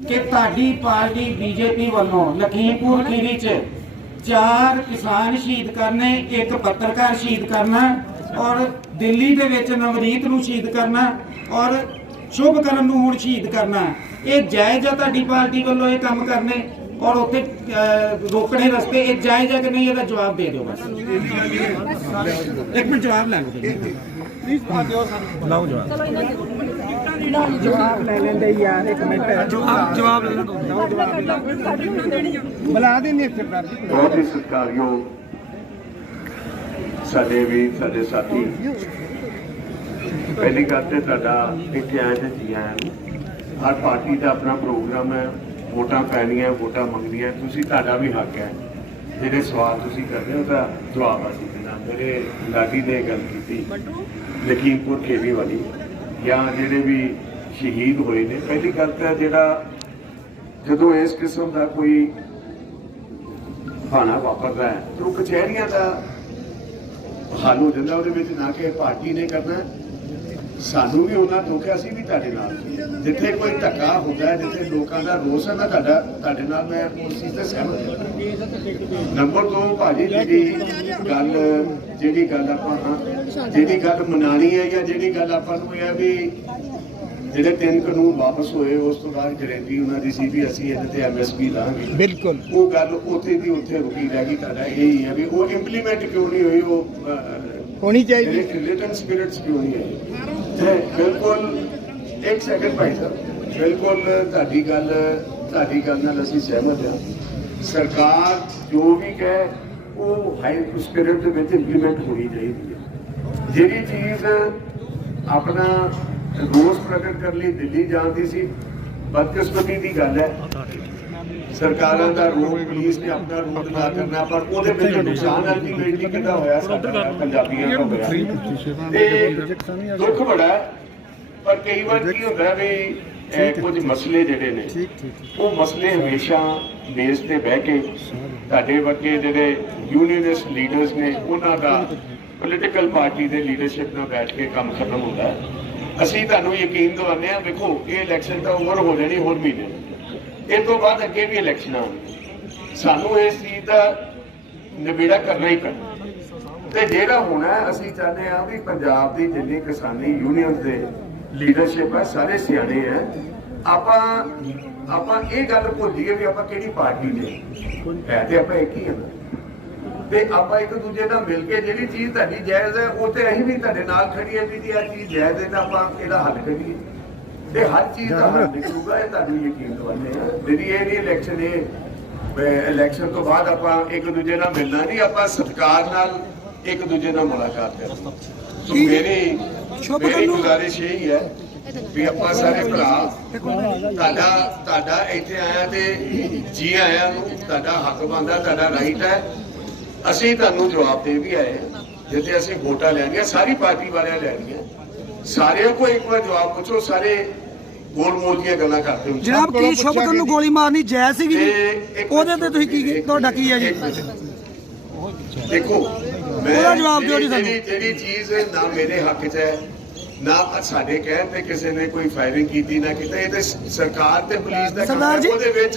ਕਿ ਤੁਹਾਡੀ party BJP ਵੱਲੋਂ ਲਖੀਮਪੁਰ ਖੀਰੀ 'ਚ ਚਾਰ ਕਿਸਾਨ ਸ਼ਹੀਦ ਕਰਨੇ ਇੱਕ ਪੱਤਰਕਾਰ ਸ਼ਹੀਦ ਕਰਨਾ ਔਰ ਦਿੱਲੀ ਦੇ ਵਿੱਚ ਨਵਰੀਤ ਨੂੰ ਸ਼ਹੀਦ ਕਰਨਾ ਔਰ ਸ਼ੁਭਕਰਨ ਨੂੰ ਹੁਣ ਸ਼ਹੀਦ ਕਰਨਾ। ਇਹ ਜਾਇਜ਼ ਆ ਤੁਹਾਡੀ ਪਾਰਟੀ ਵੱਲੋਂ ਇਹ ਕੰਮ ਕਰਨੇ ਔਰ ਉੱਥੇ ਰੋਕਣੇ ਰਸਤੇ ਇਹ ਜਾਇਜ਼ ਆ ਕਿ ਨਹੀਂ ਇਹਦਾ ਜਵਾਬ ਦੇ ਦਿਓ ਬਸ। ਇੱਕ ਮਿੰਟ ਜਵਾਬ ਲੈ ਲਓ ਜਵਾਬ। ਲੈ ਲੈਂਦੇ ਯਾਰ ਇੱਕ ਮਿੰਟ। ਜਵਾਬ ਜਵਾਬ ਲੈ ਬੁਲਾ ਦੇ ਨਹੀਂ ਸਰਦਾਰ ਜੀ ਬਹੁਤ ਹੀ ਸਤਿਕਾਰਯੋਗ ਸਾਡੇ ਵੀ ਸਾਡੇ ਸਾਥੀ। ਪਹਿਲੀ ਗੱਲ ਤੇ ਤੁਹਾਡਾ ਇੱਥੇ ਆਏ ਤੇ ਜੀ ਆਇਆਂ ਨੂੰ। ਹਰ ਪਾਰਟੀ ਦਾ ਆਪਣਾ ਪ੍ਰੋਗਰਾਮ ਹੈ। ਵੋਟਾਂ ਪੈਣੀਆਂ ਵੋਟਾਂ ਮੰਗਣੀਆਂ। ਤੁਸੀਂ ਤੁਹਾਡਾ ਵੀ ਹੱਕ ਹੈ। ਜਿਹੜੇ ਸਵਾਲ ਤੁਸੀਂ ਕਰਦੇ ਹੋ ਉਹਦਾ ਜਵਾਬ ਅਸੀਂ ਦੇਣਾ। ਮੇਰੇ ਲਾਡੀ ਨੇ ਗੱਲ ਕੀਤੀ। ਲਖੀਮਪੁਰ ਖੇੜੀ ਵਾਲੀ ਜਾਂ ਜਿਹੜੇ ਵੀ ਸ਼ਹੀਦ ਹੋਏ ਨੇ, ਪਹਿਲੀ ਗੱਲ ਤਾਂ ਜਿਹੜਾ ਜਦੋਂ ਇਸ ਕਿਸਮ ਦਾ ਕੋਈ ਭਾਣਾ ਵਾਪਰਦਾ ਹੈ, ਤਾਂ ਉਹ ਕਚਹਿਰੀਆਂ ਦਾ ਹੱਲ ਹੋ ਜਾਂਦਾ, ਉਹਦੇ ਵਿੱਚ ਨਾ ਕਿ ਪਾਰਟੀ ਨੇ ਕਰਨਾ ਸਾਨੂੰ ਵੀ ਉਹਨਾਂ ਧੋਖਿਆ ਸੀ ਵੀ ਤੁਹਾਡੇ ਨਾਲ। ਜਿੱਥੇ ਕੋਈ ਧੱਕਾ ਹੁੰਦਾ ਜਿੱਥੇ ਲੋਕਾਂ ਦਾ ਰੋਸ ਹੈ ਨਾ ਤੁਹਾਡਾ ਤੁਹਾਡੇ ਨਾਲ ਮੈਂ ਉਸ ਚੀਜ਼ ਤੇ ਸਹਿਮਤ ਹਾਂ। ਨੰਬਰ 2 ਭਾਜੀ, ਜਿਹੜੀ ਗੱਲ ਜਿਹੜੀ ਗੱਲ ਆਪਾਂ ਜਿਹੜੀ ਗੱਲ ਮਨਾਣੀ ਹੈ ਜਾਂ ਜਿਹੜੀ ਗੱਲ ਆਪਾਂ ਨੂੰ ਇਹ ਹੈ ਵੀ ਜਿਹੜੇ ਤਿੰਨ ਕਾਨੂੰਨ ਵਾਪਸ ਹੋਏ ਉਸ ਤੋਂ ਬਾਅਦ ਗਰੰਟੀ ਉਹਨਾਂ ਦੀ ਸੀ ਵੀ ਅਸੀਂ ਇਹਦੇ ਤੇ ਐਮਐਸਪੀ ਲਾਂਗੇ। ਬਿਲਕੁਲ। ਉਹ ਗੱਲ ਉੱਥੇ ਦੀ ਉੱਥੇ ਰੁਕੀ ਰਹਿ ਗਈ ਤੁਹਾਡਾ ਇਹ ਹੀ ਹੈ ਵੀ ਉਹ ਇੰਪਲੀਮੈਂਟ ਕਿਉਂ ਨਹੀਂ ਹੋਈ ਉਹ ਹੋਣੀ ਚਾਹੀਦੀ। ਰਿਟਨ ਸਪਿਰਿਟਸ ਕਿਉਂ ਨਹੀਂ ਤੇ ਬਿਲਕੁਲ ਇੱਕ ਸੈਕਿੰਡ ਭਾਈ ਸਾਹਿਬ ਬਿਲਕੁਲ ਤੁਹਾਡੀ ਗੱਲ ਤੁਹਾਡੀ ਗੱਲ ਨਾਲ ਅਸੀਂ ਸਹਿਮਤ ਹਾਂ। ਸਰਕਾਰ ਜੋ ਵੀ ਕਹੇ ਉਹ ਹਾਈ ਸਪਿਰਿਟ ਦੇ ਵਿੱਚ ਇੰਪਲੀਮੈਂਟ ਹੋਣੀ ਚਾਹੀਦੀ ਹੈ। ਜਿਹੜੀ ਚੀਜ਼ ਆਪਣਾ ਰੋਸ ਪ੍ਰਗਟ ਕਰਨ ਲਈ ਦਿੱਲੀ ਜਾਂਦੀ ਸੀ, ਬਦਕਿਸਮਤੀ ਦੀ ਗੱਲ ਹੈ। ਸਰਕਾਰਾਂ ਦਾ ਰੋਲ ਪੁਲਿਸ ਨੇ ਆਪਣਾ ਰੋਲ ਅਦਾ ਕਰਨਾ, ਪਰ ਉਹਦੇ ਵਿੱਚ ਨੁਕਸਾਨ ਅਲਟੀਮੇਟਲੀ ਕਿਹਦਾ ਹੋਇਆ ਸਾਡਾ ਪੰਜਾਬੀਆਂ ਦਾ ਹੋਇਆ। ਤੇ ਦੁੱਖ ਬੜਾ ਪਰ ਕਈ ਵਾਰ ਕੀ ਹੁੰਦਾ ਵੀ ਕੁਝ ਮਸਲੇ ਜਿਹੜੇ ਨੇ ਉਹ ਮਸਲੇ ਹਮੇਸ਼ਾ ਬੇਸ ਤੇ ਬਹਿ ਕੇ ਤੁਹਾਡੇ ਵਰਗੇ ਜਿਹੜੇ ਯੂਨੀਅਨਿਸਟ ਲੀਡਰਸ ਨੇ ਉਹਨਾਂ ਦਾ ਪੋਲੀਟੀਕਲ ਪਾਰਟੀ ਦੇ ਲੀਡਰਸ਼ਿਪ ਨਾਲ ਬੈਠ ਕੇ ਕੰਮ ਖਤਮ ਹੁੰਦਾ ਹੈ। ਅਸੀਂ ਤੁਹਾਨੂੰ ਯਕੀਨ ਦਿਵਾਉਂਦੇ ਹਾਂ ਵੇਖੋ ਇਹ ਇਲੈਕਸ਼ਨ ਤਾਂ ਓਵਰ ਹੋ ਜਾਣੀ ਹੋਰ ਮਹੀਨੇ। ਇਹ ਤੋਂ ਬਾਅਦ ਅੱਗੇ ਵੀ ਇਲੈਕਸ਼ਨਾਂ ਆਉਣਗੀਆਂ ਸਾਨੂੰ ਇਸ ਚੀਜ਼ ਦਾ ਨਿਬੇੜਾ ਕਰਨਾ ਹੀ ਪੈਣਾ। ਤੇ ਜਿਹੜਾ ਹੋਣਾ ਅਸੀਂ ਚਾਹੁੰਦੇ ਹਾਂ ਵੀ ਪੰਜਾਬ ਦੀ ਜਿੰਨੀ ਕਿਸਾਨੀ ਯੂਨੀਅਨ ਦੇ ਲੀਡਰਸ਼ਿਪ ਹੈ ਸਾਰੇ ਸਿਆਣੇ ਹੈ ਆਪਾਂ ਆਪਾਂ ਇਹ ਗੱਲ ਭੁੱਲ ਵੀ ਆਪਾਂ ਕਿਹੜੀ ਪਾਰਟੀ ਦੇ ਹੈ ਤੇ ਆਪਾਂ ਇੱਕ ਹੀ ਹਾਂ ਤੇ ਆਪਾਂ ਇੱਕ ਦੂਜੇ ਨਾਲ ਮਿਲ ਕੇ ਜਿਹੜੀ ਚੀਜ਼ ਤੁਹਾਡੀ ਜਾਇਜ਼ ਹੈ ਉਹ ਤੇ ਅਸੀਂ ਵੀ ਤੁਹਾਡੇ ਨਾਲ ਖੜੀਏ ਵੀ ਜੀ ਇਹ ਚੀਜ਼ ਜਾਇਜ਼ ਹੈ ਤਾਂ ਆਪਾਂ ਇਹਦਾ ਹੱਲ ਕਰੀਏ। ਤੇ ਹਰ ਚੀਜ਼ ਦਾ ਹੱਲ ਨਿਕਲੂਗਾ ਇਹ ਤੁਹਾਨੂੰ ਯਕੀਨ ਦਿਵਾਉਂਦੇ ਹਾਂ ਜਿਹੜੀ ਇਹ ਨਹੀਂ ਇਲੈਕਸ਼ਨ ਇਹ ਇਲੈਕਸ਼ਨ ਤੋਂ ਬਾਅਦ ਆਪਾਂ ਇੱਕ ਦੂਜੇ ਨਾਲ ਮਿਲਣਾ ਨਹੀਂ ਆਪਾਂ ਸਤਿਕਾਰ ਨਾਲ ਇੱਕ ਦੂਜੇ ਨਾਲ ਮੁਲਾਕਾਤ ਕਰਨਾ ਸੋ ਮੇਰੀ ਮੇਰੀ ਗੁਜ਼ਾਰਿਸ਼ ਇਹ ਹੀ ਹੈ ਵੀ ਆਪਾਂ ਸਾਰੇ ਭਰਾ ਤੁਹਾਡਾ ਤੁਹਾਡਾ ਇੱਥੇ ਆਇਆ ਤੇ ਜੀ ਆਇਆਂ ਨੂੰ ਤੁਹਾਡਾ ਹੱਕ ਬਣਦਾ ਤੁਹਾਡਾ ਰਾਈਟ ਹੈ। ਅਸੀਂ ਤੁਹਾਨੂੰ ਜਵਾਬ ਦੇ ਵੀ ਆਏ। ਜਿੱਥੇ ਅਸੀਂ ਵੋਟਾਂ ਲੈਣੀਆਂ ਸਾਰੀ ਪਾਰਟੀ ਵਾਲਿਆਂ ਲੈਣੀਆਂ। ਸਾਰਿਆਂ ਕੋਲ ਇੱਕ ਵਾਰ ਜਵਾਬ ਪੁੱਛੋ ਸਾਰੇ ਗੋਲ ਮੋਲ ਦੀਆਂ ਗੱਲਾਂ ਕਰਦੇ ਹੋ। ਜਨਾਬ ਕੀ ਸ਼ੁਭਕਰਨ ਨੂੰ ਗੋਲੀ ਮਾਰਨੀ ਜਾਇਜ਼ ਸੀਗੀ ਉਹਦੇ ਤੇ ਤੁਸੀਂ ਕੀ ਕੀ- ਤੁਹਾਡਾ ਕੀ ਹੈ ਜੀ। ਦੇਖੋ ਉਹਦਾ ਜਵਾਬ ਦਿਓ ਜੀ ਜਿਹੜੀ ਜਿਹੜੀ ਚੀਜ਼ ਨਾ ਮੇਰੇ ਹੱਕ 'ਚ ਹੈ ਨਾ ਸਾਡੇ ਕਹਿਣ ਤੇ ਕਿਸੇ ਨੇ ਕੋਈ ਫਾਇਰਿੰਗ ਕੀਤੀ ਨਾ ਕੀਤਾ। ਇਹ ਤੇ ਸਰਕਾਰ ਤੇ ਪੁਲਿਸ ਦਾ ਕੰਮ ਹੈ। ਉਹਦੇ ਵਿੱਚ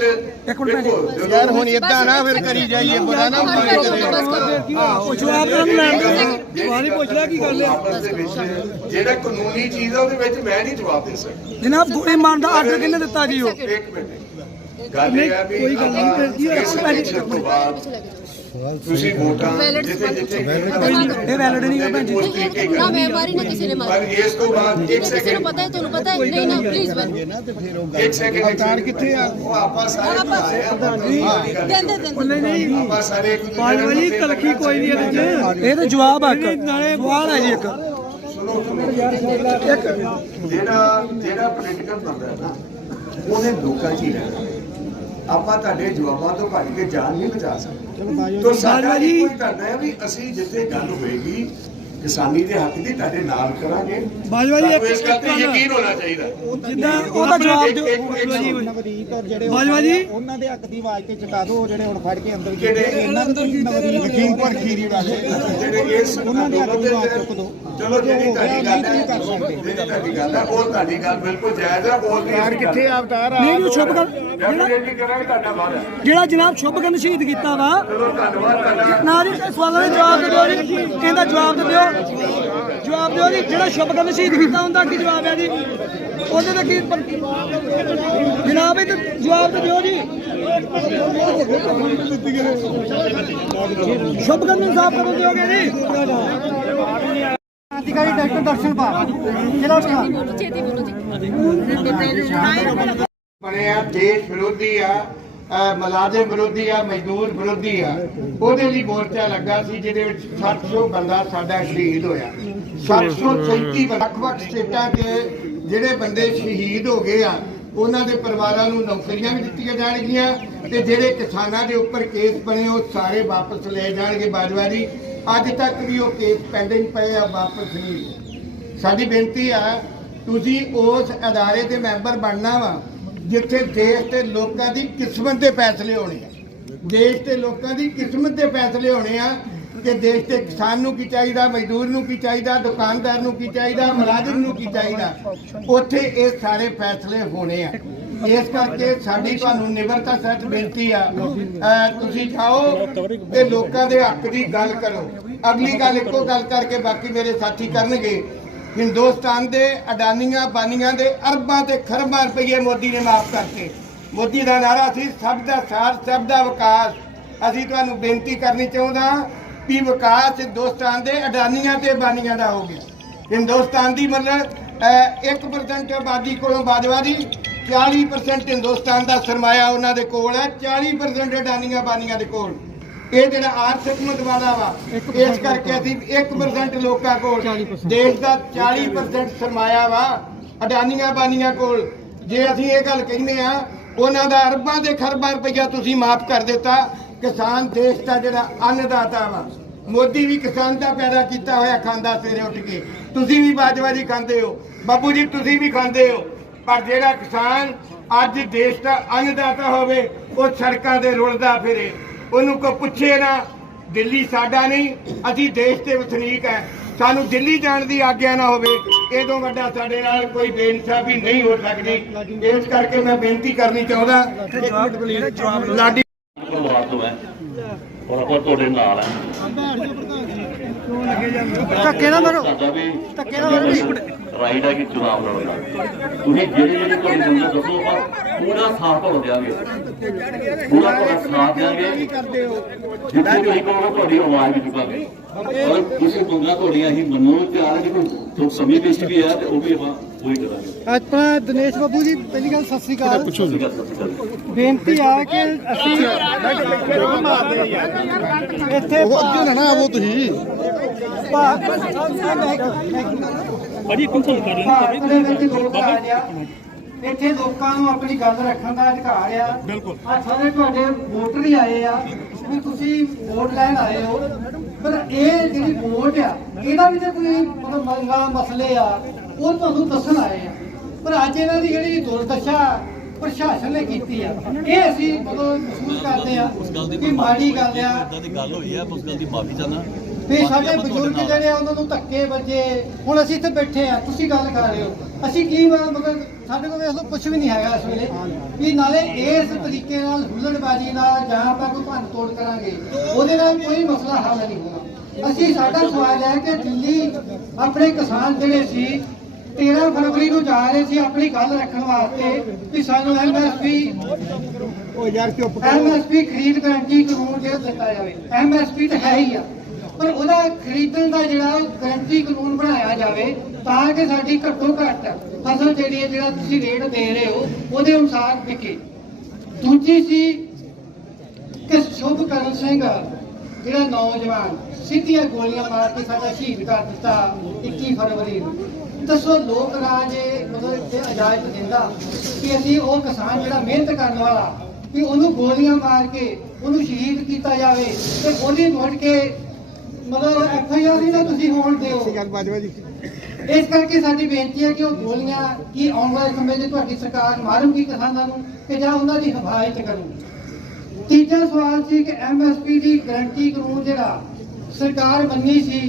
ਇੱਕ ਮਿੰਟ ਯਾਰ ਹੁਣ ਇਦਾਂ ਨਾ ਫਿਰ ਕਰੀ ਜਾਈਏ ਬੁਰਾ ਨਾ ਪਾਏ ਉਹ ਜਵਾਬ ਤਾਂ ਲੈਣ ਦਿਓ। ਜਵਾਨੀ ਪੁੱਛ ਲੈ ਕੀ ਗੱਲ ਹੈ? ਜਿਹੜਾ ਕਾਨੂੰਨੀ ਚੀਜ਼ ਹੈ ਉਹਦੇ ਵਿੱਚ ਮੈਂ ਨਹੀਂ ਜਵਾਬ ਦੇ ਸਕਦਾ। ਜਨਾਬ ਗੋਲੀ ਮਾਰਨ ਦਾ ਆਰਡਰ ਕਿਹਨੇ ਦਿੱਤਾ ਜੀ ਉਹ? ਇੱਕ ਮਿੰਟ। ਗੱਲ ਇਹ ਹੈ ਵੀ ਕੋਈ ਗੱਲ ਨਹੀਂ ਕਰਦੀ ਹੈ। ਤੋਂ ਤੁਸੀਂ ਵੋਟਾਂ ਜਿੱਥੇ ਜਿੱਥੇ ਇਹ ਵੈਲਿਡ ਨਹੀਂ ਹੈ ਭੈਣ ਜੀ। ਨਾ ਮੈਂ। ਮਾਰੀ ਨਾ ਕਿਸੇ ਨੇ ਪਰ ਮਾਰੀ ਇਸ ਤੋਂ ਬਾਅਦ ਇੱਕ ਕਿਸੇ ਨੂੰ ਸੈਕਿੰਡ ਪਤਾ ਹੈ ਤੁਹਾਨੂੰ ਪਤਾ ਹੈ। ਨਹੀਂ ਨਾ ਪਲੀਜ਼ ਬਨ ਇੱਕ ਸੈਕਿੰਡ ਅਵਤਾਰ ਕਿੱਥੇ ਆ? ਉਹ ਆਪਾਂ ਸਾਰੇ ਆਪਾਂ- ਆਏ ਆ ਦਿੰਦੇ ਦਿੰਦੇ। ਆਪਾਂ ਸਾਰੇ ਇੱਕ ਦੂਜੇ ਨਾਲ ਵਾਲੀ ਤਲਖੀ ਕੋਈ ਨਹੀਂ ਇਹਦੇ ਚ ਇਹ ਤੇ ਜਵਾਬ ਆ ਇੱਕ। ਸਵਾਲ ਹੈ ਜੀ ਇੱਕ। ਸੁਣੋ ਸੁਣੋ। ਜਿਹੜਾ ਜਿਹੜਾ ਪੋਲੀਟੀਕਲ ਬੰਦਾ ਹੈ ਨਾ ਉਹਨੇ ਲੋਕਾਂ 'ਚ ਹੀ ਰਹਿਣਾ। ਆਪਾਂ ਤੁਹਾਡੇ ਜਵਾਬਾਂ ਤੋਂ ਭੱਜ ਕੇ ਜਾਨ ਨਹੀਂ ਬਚਾ ਸਕਦੇ। ਤੋਂ ਸਾਡਾ ਕੋਈ ਕਰਨਾ ਹੈ ਵੀ ਅਸੀਂ ਜਿੱਥੇ ਗੱਲ ਹੋਏਗੀ ਕਿਸਾਨੀ ਦੇ ਹੱਕ ਦੀ ਤੁਹਾਡੇ ਨਾਲ ਕਰਾਂਗੇ। ਬਾਜਵਾ ਜੀ, ਇੱਕ ਇਸ ਗੱਲ ਤੇ ਗੱਲ- ਯਕੀਨ ਹੋਣਾ ਚਾਹੀਦਾ। ਜਿੱਦਾਂ ਉਹਦਾ ਜਵਾਬ ਦਿਓ। ਜਿਹੜੇ ਬਾਜਵਾ ਜੀ। ਉਹਨਾਂ ਦੇ ਹੱਕ ਦੀ ਆਵਾਜ਼ ਤੇ ਚੁਕਾ ਦਿਓ ਜਿਹੜੇ ਹੁਣ ਫੜ ਕੇ ਅੰਦਰ ਜਿਹੜੇ ਇਹਨਾਂ ਦੇ ਨਵਦੀਪ ਲਖੀਮਪੁਰ ਖੀਰੀ ਵਾਲੇ ਜਿਹੜੇ ਇਸ ਉਹਨਾਂ ਦੇ ਹੱਕ ਦੀ ਆਵਾਜ਼ ਚੁੱਕ ਦਿਓ ਚਲੋ ਜਿਹੜੀ ਤੁਹਾਡੀ ਗੱਲ ਹੈ ਨਹੀਂ ਕਰ ਸਕਦੇ। ਜਿਹੜੀ ਤੁਹਾਡੀ ਗੱਲ ਹੈ ਉਹ ਤੁਹਾਡੀ ਗੱਲ ਬਿਲਕੁਲ ਜਾਇਜ਼ ਹੈ ਉਹ ਯਾਰ ਕਿੱਥੇ ਅਵਤਾਰ ਨਹੀਂ ਜੋ ਸ਼ੁਭ ਕਰ ਜਿਹੜਾ ਜਨਾਬ ਸ਼ੁਭਕਰਨ ਸ਼ਹੀਦ ਕੀਤਾ ਵਾ ਚਲੋ ਧੰਨਵਾਦ ਤੁਹਾਡਾ ਨਾ ਜੀ ਸਵਾਲਾਂ ਦੇ ਜਵਾਬ ਦਿਓ ਜੀ। ਇਹਦਾ ਜਵਾਬ ਦਿਓ। ਜਵਾਬ ਦਿਓ ਜੀ ਜਿਹੜਾ ਸ਼ੁਭਕਰਨ ਸ਼ਹੀਦ ਕੀਤਾ ਹੁੰਦਾ ਕੀ ਜਵਾਬ ਹੈ ਜੀ? ਉਹਦੇ ਦਾ ਕੀ ਜਨਾਬ ਇਹ ਜਵਾਬ ਤਾਂ ਦਿਓ ਜੀ। ਸ਼ੁਭਕਰਨ ਨੂੰ ਸਾਫ਼ ਕਦੋਂ ਦਿਓਗੇ ਜੀ। ਕ੍ਰਾਂਤੀਕਾਰੀ ਡਾਕਟਰ ਦਰਸ਼ਨ ਪਾਲ ਜ਼ਿਲ੍ਹਾ ਬਣੇ ਆ ਦੇਸ਼ ਵਿਰੋਧੀ ਆ। ਮੁਲਾਜ਼ਮ ਵਿਰੋਧੀ ਆ, ਮਜ਼ਦੂਰ ਵਿਰੋਧੀ ਆ, ਉਹਦੇ ਲਈ ਮੋਰਚਾ ਲੱਗਾ ਸੀ, ਜਿਹਦੇ ਵਿੱਚ 700 ਬੰਦਾ ਸਾਡਾ ਸ਼ਹੀਦ ਹੋਇਆ। 737 ਵੱਖ-ਵੱਖ ਸਟੇਟਾਂ 'ਚ ਜਿਹੜੇ ਬੰਦੇ ਸ਼ਹੀਦ ਹੋ ਗਏ ਆ, ਉਹਨਾਂ ਦੇ ਪਰਿਵਾਰਾਂ ਨੂੰ ਨੌਕਰੀਆਂ ਵੀ ਦਿੱਤੀਆਂ ਜਾਣਗੀਆਂ ਤੇ ਜਿਹੜੇ ਕਿਸਾਨਾਂ ਦੇ ਉੱਪਰ ਕੇਸ ਬਣੇ, ਉਹ ਸਾਰੇ ਵਾਪਸ ਲਏ ਜਾਣਗੇ ਬਾਜਵਾ ਜੀ। ਅੱਜ ਤੱਕ ਵੀ ਉਹ ਕੇਸ ਪੈਂਡਿੰਗ ਪਏ ਆ, ਵਾਪਸ ਨਹੀਂ ਸਾਡੀ ਬੇਨਤੀ ਆ, ਤੁਸੀਂ ਉਸ ਅਦਾਰੇ ਦੇ ਮੈਂਬਰ ਬਣਨਾ ਵਾ ਜਿੱਥੇ ਦੇਸ਼ ਤੇ ਲੋਕਾਂ ਦੀ ਕਿਸਮਤ ਦੇ ਫੈਸਲੇ ਹੋਣੇ ਆ। ਦੇਸ਼ ਤੇ ਲੋਕਾਂ ਦੀ ਕਿਸਮਤ ਦੇ ਫੈਸਲੇ ਹੋਣੇ ਆ ਕਿ ਦੇਸ਼ ਦੇ ਕਿਸਾਨ ਨੂੰ ਕੀ ਚਾਹੀਦਾ, ਮਜ਼ਦੂਰ ਨੂੰ ਕੀ ਚਾਹੀਦਾ, ਦੁਕਾਨਦਾਰ ਨੂੰ ਕੀ ਚਾਹੀਦਾ, ਮੁਲਾਜ਼ਮ ਨੂੰ ਕੀ ਚਾਹੀਦਾ। ਉੱਥੇ ਇਹ ਸਾਰੇ ਫੈਸਲੇ ਹੋਣੇ ਆ। ਇਸ ਕਰਕੇ ਸਾਡੀ ਤੁਹਾਨੂੰ ਨਿਮਰਤਾ ਸਹਿਤ ਬੇਨਤੀ ਆ ਤੁਸੀਂ ਜਾਓ ਤੇ ਲੋਕਾਂ ਦੇ ਹੱਕ ਦੀ ਗੱਲ ਕਰੋ। ਅਗਲੀ ਗੱਲ ਇੱਕੋ ਗੱਲ ਕਰਕੇ ਬਾਕੀ ਮੇਰੇ ਸਾਥੀ ਕਰਨਗੇ। ਹਿੰਦੁਸਤਾਨ ਦੇ ਅਡਾਨੀਆਂ ਬਾਨੀਆਂ ਦੇ ਅਰਬਾਂ ਤੇ ਖਰਬਾਂ ਰੁਪਏ ਮੋਦੀ ਨੇ ਮਾਫ ਕਰਤੇ। ਮੋਦੀ ਦਾ ਨਾਰਾ ਸੀ ਸਭ ਦਾ ਸਾਥ ਸਭ ਦਾ ਵਿਕਾਸ। ਅਸੀਂ ਤੁਹਾਨੂੰ ਬੇਨਤੀ ਕਰਨੀ ਚਾਹੁੰਦਾ ਵੀ ਵਿਕਾਸ ਹਿੰਦੁਸਤਾਨ ਦੇ ਅਡਾਨੀਆਂ ਤੇ ਬਾਨੀਆਂ ਦਾ ਹੋ ਗਿਆ। ਹਿੰਦੁਸਤਾਨ ਦੀ ਮਤਲਬ ਅਹ, 1% ਆਬਾਦੀ ਕੋਲੋਂ ਬਾਜਵਾ ਦੀ 40% ਹਿੰਦੁਸਤਾਨ ਦਾ ਸਰਮਾਇਆ ਉਹਨਾਂ ਦੇ ਕੋਲ ਹੈ 40% ਅਡਾਨੀਆਂ ਬਾਨੀਆਂ ਦੇ ਕੋਲ। ਇਹ ਜਿਹੜਾ ਆਰਥਿਕ ਮਦਵਾਦਾ ਵਾ ਇਸ ਕਰਕੇ ਅਸੀਂ 1% ਲੋਕਾਂ ਕੋਲ ਦੇਸ਼ ਦਾ 40% ਸਰਮਾਇਆ ਵਾ ਅਡਾਨੀਆਂ ਬਾਨੀਆਂ ਕੋਲ। ਜੇ ਅਸੀਂ ਇਹ ਗੱਲ ਕਹਿੰਦੇ ਆ ਉਹਨਾਂ ਦਾ ਅਰਬਾਂ ਦੇ ਖਰਬਾਂ ਰੁਪਈਆ ਤੁਸੀਂ ਮਾਫ ਕਰ ਦਿੱਤਾ। ਕਿਸਾਨ ਦੇਸ਼ ਦਾ ਜਿਹੜਾ ਅੰਨਦਾਤਾ ਵਾ ਮੋਦੀ ਵੀ ਕਿਸਾਨ ਦਾ ਪੈਦਾ ਕੀਤਾ ਹੋਇਆ ਖਾਂਦਾ ਸਵੇਰੇ ਉੱਠ ਕੇ। ਤੁਸੀਂ ਵੀ ਬਾਜਵਾ ਜੀ ਖਾਂਦੇ ਹੋ। ਬਾਪੂ ਜੀ ਤੁਸੀਂ ਵੀ ਖਾਂਦੇ ਹੋ। ਪਰ ਜਿਹੜਾ ਕਿਸਾਨ ਅੱਜ ਦੇਸ਼ ਦਾ ਅੰਨਦਾਤਾ ਹੋਵੇ ਉਹ ਸੜਕਾਂ ਦੇ ਰੁਲਦਾ ਫਿਰੇ। ਉਹਨੂੰ ਕੋ ਪੁੱਛੇ ਨਾ, ਦਿੱਲੀ ਸਾਡਾ ਨਹੀਂ, ਅਸੀਂ ਦੇਸ਼ ਦੇ ਵਸਨੀਕ ਹੈ ਸਾਨੂੰ ਦਿੱਲੀ ਜਾਣ ਦੀ ਆਗਿਆ ਨਾ ਹੋਵੇ, ਇਹ ਤੋਂ ਵੱਡਾ ਸਾਡੇ ਨਾਲ ਕੋਈ ਬੇਇਨਸਾਫੀ ਨਹੀਂ ਹੋ ਸਕਦੀ। ਇਸ ਕਰਕੇ ਮੈਂ ਬੇਨਤੀ ਕਰਨੀ ਚਾਹੁੰਦਾ। ਲਾਡੀ ਪਰਿਵਾਰ ਤੋਂ ਹੈ। ਔਰ ਆਪਾਂ ਤੁਹਾਡੇ ਨਾਲ ਹੈ। ਧੱਕੇ ਨਾ ਮਾਰੋ। ਧੱਕੇ ਨਾ ਰਾਈਟ ਹੈ ਕਿ ਚੁਣਾਵ ਲੜਨਾ ਤੁਸੀਂ ਜਿਹੜੇ ਜਿਹੜੇ ਤੁਹਾਡੇ ਬੰਦੇ ਦੱਸੋ ਆਪਾਂ ਪੂਰਾ ਸਾਥ ਹੋ ਦਿਆਂਗੇ। ਪੂਰਾ ਤੁਹਾਡਾ ਸਾਥ ਦਿਆਂਗੇ। ਜਿੱਥੇ ਤੁਸੀਂ ਕਹੋਗੇ ਤੁਹਾਡੀ ਆਵਾਜ਼ ਵੀ ਚੁਕਾਂਗੇ। ਔਰ ਤੁਸੀਂ ਮੰਗਾਂ ਤੁਹਾਡੀਆਂ ਹੀ ਮੰਨੋ ਤਿਆਰ ਹੈ ਕਿ ਕੋਈ ਸਮੇਂ ਵਿੱਚ ਵੀ ਹੈ ਤੇ ਉਹ ਵੀ ਆਪਾਂ ਉਹੀ ਕਰਾਂਗੇ। ਆਪਣਾ ਦਿਨੇਸ਼ ਬਾਬੂ ਜੀ ਪਹਿਲੀ ਗੱਲ ਸਤਿ ਸ੍ਰੀ ਅਕਾਲ। ਬੇਨਤੀ ਆ ਕਿ ਅਸੀਂ ਇੱਥੇ ਉਹ ਅੱਗੇ ਨਾ ਆਵੋ ਤੁਸੀਂ। ਭਾਜੀ ਕੰਸਲ ਕਰ ਲੈਣ ਇੱਥੇ ਲੋਕਾਂ ਨੂੰ ਆਪਣੀ ਗੱਲ ਰੱਖਣ ਦਾ ਅਧਿਕਾਰ ਆ। ਬਿਲਕੁਲ। ਆ ਸਾਰੇ ਤੁਹਾਡੇ ਵੋਟਰ ਹੀ ਆਏ ਆ। ਵੀ ਤੁਸੀਂ ਵੋਟ ਲੈਣ ਆਏ ਹੋ। ਪਰ ਇਹ ਜਿਹੜੀ ਵੋਟ ਆ ਇਹਦਾ ਵੀ ਤਾਂ ਕੋਈ ਮਤਲਬ ਮੰਗਾ ਮਸਲੇ ਆ ਉਹ ਤੁਹਾਨੂੰ ਦੱਸਣ ਆਏ ਆ। ਪਰ ਅੱਜ ਇਹਨਾਂ ਦੀ ਜਿਹੜੀ ਦੁਰਦਸ਼ਾ ਪ੍ਰਸ਼ਾਸਨ ਨੇ ਕੀਤੀ ਆ ਇਹ ਅਸੀਂ ਮਤਲਬ ਮਹਿਸੂਸ ਕਰਦੇ ਆ ਕਿ ਮਾੜੀ ਗੱਲ ਆ। ਇਦਾਂ ਦੀ ਗੱਲ ਹੋਈ ਹੈ ਉਸ ਗੱਲ ਦੀ ਮਾਫੀ ਚਾਹਨਾ ਤੇ ਸਾਡੇ ਬਜ਼ੁਰਗ ਜਿਹੜੇ ਆ ਉਹਨਾਂ ਨੂੰ ਧੱਕੇ ਵੱਜੇ। ਹੁਣ ਅਸੀਂ ਇੱਥੇ ਬੈਠੇ ਆ ਤੁਸੀਂ ਗੱਲ ਕਰ ਰਹੇ ਹੋ। ਅਸੀਂ ਕੀ ਵਾ- ਮਤਲਬ ਸਾਡੇ ਕੋਲ ਵੇਖ ਲਓ ਕੁਝ ਵੀ ਨਹੀਂ ਹੈਗਾ ਇਸ ਵੇਲੇ। ਵੀ ਨਾਲੇ ਇਸ ਤਰੀਕੇ ਨਾਲ ਹੁੱਲੜਬਾਜ਼ੀ ਨਾਲ ਜਾਂ ਆਪਾਂ ਕੋਈ ਭੰਨ ਤੋੜ ਕਰਾਂਗੇ ਉਹਦੇ ਨਾਲ ਕੋਈ ਮਸਲਾ ਹੱਲ ਨਹੀਂ ਹੋਣਾ। ਅਸੀਂ ਸਾਡਾ ਸਵਾਲ ਹੈ ਕਿ ਦਿੱਲੀ ਆਪਣੇ ਕਿਸਾਨ ਜਿਹੜੇ ਸੀ 13 ਫਰਵਰੀ ਨੂੰ ਜਾ ਰਹੇ ਸੀ ਆਪਣੀ ਗੱਲ ਰੱਖਣ ਵਾਸਤੇ ਵੀ ਸਾਨੂੰ ਐਮਐਸਪੀ ਉਹ ਯਾਰ ਚੁੱਪ ਐਮਐਸਪੀ ਖਰੀਦ ਗਰੰਟੀ ਕਾਨੂੰਨ ਜਿਹੜਾ ਦਿੱਤਾ ਜਾਵੇ। ਐਮਐਸਪੀ ਤਾਂ ਹੈ ਹੀ ਆ। ਪਰ ਉਹਦਾ ਖਰੀਦਣ ਦਾ ਜਿਹੜਾ ਗਰੰਟੀ ਕਾਨੂੰਨ ਬਣਾਇਆ ਜਾਵੇ, ਤਾਂ ਕਿ ਸਾਡੀ ਘੱਟੋ ਘੱਟ ਫਸਲ ਜਿਹੜੀ ਹੈ, ਜਿਹੜਾ ਤੁਸੀਂ ਰੇਟ ਦੇ ਰਹੇ ਹੋ, ਉਹਦੇ ਅਨੁਸਾਰ ਵਿਕੇ। ਦੂਜੀ ਸੀ ਕਿ ਸ਼ੁਭਕਰਨ ਸਿੰਘ, ਜਿਹੜਾ ਨੌਜਵਾਨ, ਸਿੱਧੀਆਂ ਗੋਲੀਆਂ ਮਾਰ ਕੇ ਸਾਡਾ ਸ਼ਹੀਦ ਕਰ ਦਿੱਤਾ 21 ਫਰਵਰੀ ਨੂੰ। ਦੱਸੋ, ਲੋਕ ਰਾਜ ਮਤਲਬ ਇੱਥੇ ਇਜਾਜ਼ਤ ਦਿੰਦਾ ਕਿ ਅਸੀਂ ਉਹ ਕਿਸਾਨ ਜਿਹੜਾ ਮਿਹਨਤ ਕਰਨ ਵਾਲਾ ਵੀ ਉਹਨੂੰ ਗੋਲੀਆਂ ਮਾਰ ਕੇ ਉਹਨੂੰ ਸ਼ਹੀਦ ਕੀਤਾ ਜਾਵੇ ਤੇ ਉਹਦੀ ਮੁੜ ਕੇ ਮਤਲਬ ਐਫ ਆਈ ਆਰ ਹੀ ਨਾ ਤੁਸੀਂ ਹੋਣ ਦਿਓ। ਗੱਲ ਬਾਜਵਾ ਜੀ। ਇਸ ਕਰਕੇ ਸਾਡੀ ਬੇਨਤੀ ਹੈ ਕਿ ਉਹ ਗੋਲੀਆਂ ਕੀ ਆਉਣ ਵਾਲੇ ਸਮੇਂ 'ਚ ਤੁਹਾਡੀ ਸਰਕਾਰ ਮਾਰੂਗੀ ਕਿਸਾਨਾਂ ਨੂੰ ਕਿ ਜਾਂ ਉਹਨਾਂ ਦੀ ਹਮਾਇਤ ਕਰੂਗੀ? ਤੀਜਾ ਸਵਾਲ ਸੀ ਕਿ ਐਮਐਸਪੀ ਦੀ ਗਰੰਟੀ ਕਾਨੂੰਨ ਜਿਹੜਾ ਸਰਕਾਰ ਮੰਨੀ ਸੀ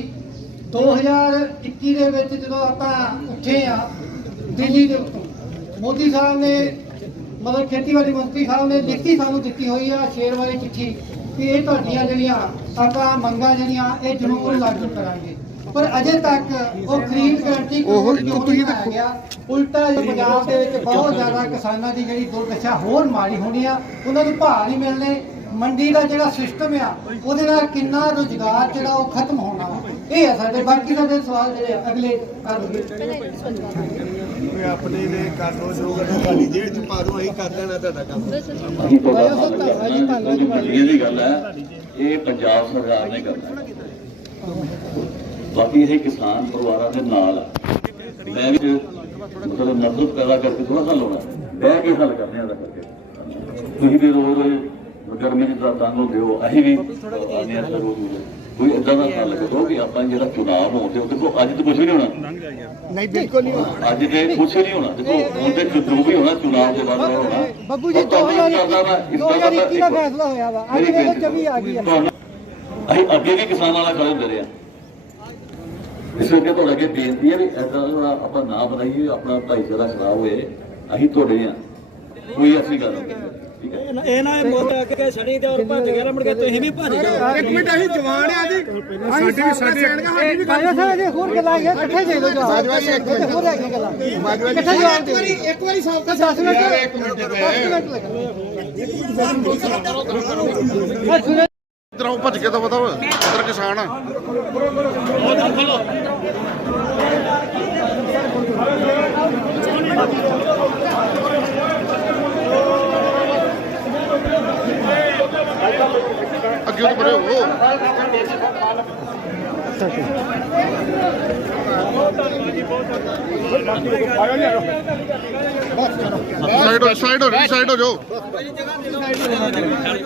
2021 ਦੇ ਵਿੱਚ ਜਦੋਂ ਆਪਾਂ ਉੱਠੇ ਆ ਦਿੱਲੀ ਦੇ ਉੱਤੋਂ। ਮੋਦੀ ਸਾਹਿਬ ਨੇ ਮਤਲਬ ਖੇਤੀਬਾੜੀ ਮੰਤਰੀ ਸਾਹਿਬ ਨੇ ਲਿਖਤੀ ਸਾਨੂੰ ਦਿੱਤੀ ਹੋਈ ਆ ਸ਼ੇਰ ਵਾਲੀ ਚਿੱਠੀ। ਕਿ ਇਹ ਤੁਹਾਡੀਆਂ ਜਿਹੜੀਆਂ ਆਪਾਂ ਮੰਗਾਂ ਜਿਹੜੀਆਂ ਇਹ ਜ਼ਰੂਰ ਲਾਗੂ ਕਰਾਂਗੇ। ਪਰ ਅਜੇ ਤੱਕ ਉਹ ਖਰੀਦ ਗਰੰਟੀ ਕਿਉਂ ਨਹੀਂ ਆ ਗਿਆ ਉਲਟਾ ਇਹ ਪੰਜਾਬ ਦੇ ਵਿੱਚ ਬਹੁਤ ਜ਼ਿਆਦਾ ਕਿਸਾਨਾਂ ਦੀ ਜਿਹੜੀ ਦੁਰਦਸ਼ਾ ਹੋਰ ਮਾੜੀ ਹੋਣੀ ਆ ਉਹਨਾਂ ਨੂੰ ਭਾਅ ਨਹੀਂ ਮਿਲਣੇ। ਮੰਡੀ ਦਾ ਜਿਹੜਾ ਸਿਸਟਮ ਆ ਉਹਦੇ ਨਾਲ ਕਿੰਨਾ ਰੁਜ਼ਗਾਰ ਜਿਹੜਾ ਉਹ ਖਤਮ ਹੋਣਾ। ਇਹ ਆ ਸਾਡੇ ਬਾਕੀ ਸਾਡੇ ਸਵਾਲ ਜਿਹੜੇ ਅਗਲੇ ਕਰ ਆਪਣੇ ਨੇ ਕਰ ਲੋ ਜੋ ਕਰਨਾ ਤੁਹਾਡੀ ਜੇਬ ਚ ਪਾ ਦੋ ਅਸੀਂ ਕਰ ਦੇਣਾ ਤੁਹਾਡਾ ਕੰਮ। ਅਸੀਂ ਤੁਹਾਡਾ ਹੱਲ ਕਰਨਾ ਜਿਹੜੀ ਮੰਡੀਆਂ ਦੀ ਗੱਲ ਹੈ ਇਹ ਪੰਜਾਬ ਸਰਕਾਰ ਨੇ ਕਰਨਾ ਹੈ। ਬਾਕੀ ਇਹ ਕਿਸਾਨ ਪਰਿਵਾਰਾਂ ਦੇ ਨਾਲ। ਮੈਂ ਵੀ ਮਤਲਬ ਨਫ਼ਰਤ ਪੈਦਾ ਕਰਕੇ ਥੋੜਾ ਹੱਲ ਹੋਣਾ ਬਹਿ ਕੇ ਹੱਲ ਕਰਨੇ ਆ ਦਾ ਕਰਕੇ। ਤੁਸੀਂ ਵੀ ਰੋਜ਼ ਰੋਜ਼ ਗਰਮੀ ਚ ਤਾਂ ਤੰਗ ਹੋ ਅਸੀਂ ਵੀ ਆਨੇ ਆ ਰੋਜ਼। ਕੋਈ ਇਦਾਂ ਦਾ ਹੱਲ ਕਰੋ ਕਿ ਆਪਾਂ ਜਿਹੜਾ ਚੁਣਾਵ ਹੋਣ ਤੇ ਦੇਖੋ ਅੱਜ ਤਾਂ ਕੁਝ ਵੀ ਨਹੀਂ ਹੋਣਾ। ਨਹੀਂ ਬਿਲਕੁਲ ਨਹੀਂ ਅੱਜ ਤੇ ਕੁਝ ਨਹੀਂ ਹੋਣਾ। ਦੇਖੋ ਹੁਣ ਤੇ ਜੋ ਵੀ ਹੋਣਾ ਚੁਣਾਵ ਦੇ ਬਾਅਦ ਹੋਣਾ। ਬੱਬੂ ਜੀ ਉਹ ਤੁਹਾਨੂੰ 2021 ਕਰਦਾ ਵਾ, ਇਸ ਤਰ੍ਹਾਂ ਦਾ 2021 ਦਾ ਇੱਕ- ਫੈਸਲਾ ਹੋਇਆ ਵਾ। ਅੱਜ ਵੇਲੇ 24 ਆ ਗਈ ਤੁਹਾਨੂੰ- ਅਸੀਂ ਅੱਗੇ ਵੀ ਕਿਸਾਨਾਂ ਹੁੰਦੇ ਰਹੇ ਹਾਂ ਇਸ ਕਰਕੇ ਤੁਹਾਡੇ ਅੱਗੇ ਬੇਨਤੀ ਹੈ ਵੀ ਐਦਾਂ ਦਾ ਆਪਾਂ ਨਾ ਬਣਾਈਏ ਆਪਣਾ ਭਾਈਚਾਰਾ ਖਰਾਬ ਹੋਏ। ਅਸੀਂ ਤੁਹਾਡੇ ਆ। ਕੋਈ ਐਸੀ ਗੱਲ ਨਹੀਂ। ਹੈ ਇਹ ਨਾ ਮੁੱਦ ਆ ਕੇ ਸੜੀ ਤੇ ਔਰ ਭੱਜ ਗਿਆ ਮੁੜ ਕੇ ਤੁਸੀਂ ਵੀ ਭੱਜ ਗਏ ਇੱਕ ਮਿੰਟ ਅਸੀਂ ਜਵਾਨ ਆ ਜੀ। ਸਾਡੇ ਵੀ ਸਾਡੇ ਸਾਡੀ ਵੀ ਸਾਹਿਬ ਹੋਰ ਗੱਲਾਂ ਆਈਆਂ ਇਕੱਠੇ ਦੇ ਜਵਾਬ। ਜੀ ਇੱਕ ਮਿੰਟ। ਹੋਰ ਹੈਗੀਆਂ ਗੱਲਾਂ। ਇਕੱਠੇ ਜਵਾਬ ਦੇ। ਇੱਕ ਵਾਰੀ ਸੌ 10 ਮਿੰਟ। ਯਾਰ ਇੱਕ ਮਿੰਟ ਦੇ। 10 ਮਿੰਟ ਲੱਗਣਗੇ ਇਧਰ ਆਓ ਭੱਜ ਕੇ ਤਾਂ ਬਤਾਓ ਇਧਰ ਕਿਸਾਨ ਆ। ਅੱਗੇ ਤੋਂ ਬੜੇ ਹੋ ਸਾਈਡ ਹੋ ਸਾਈਡ ਹੋ ਸਾਈਡ ਹੋ ਜਾਓ।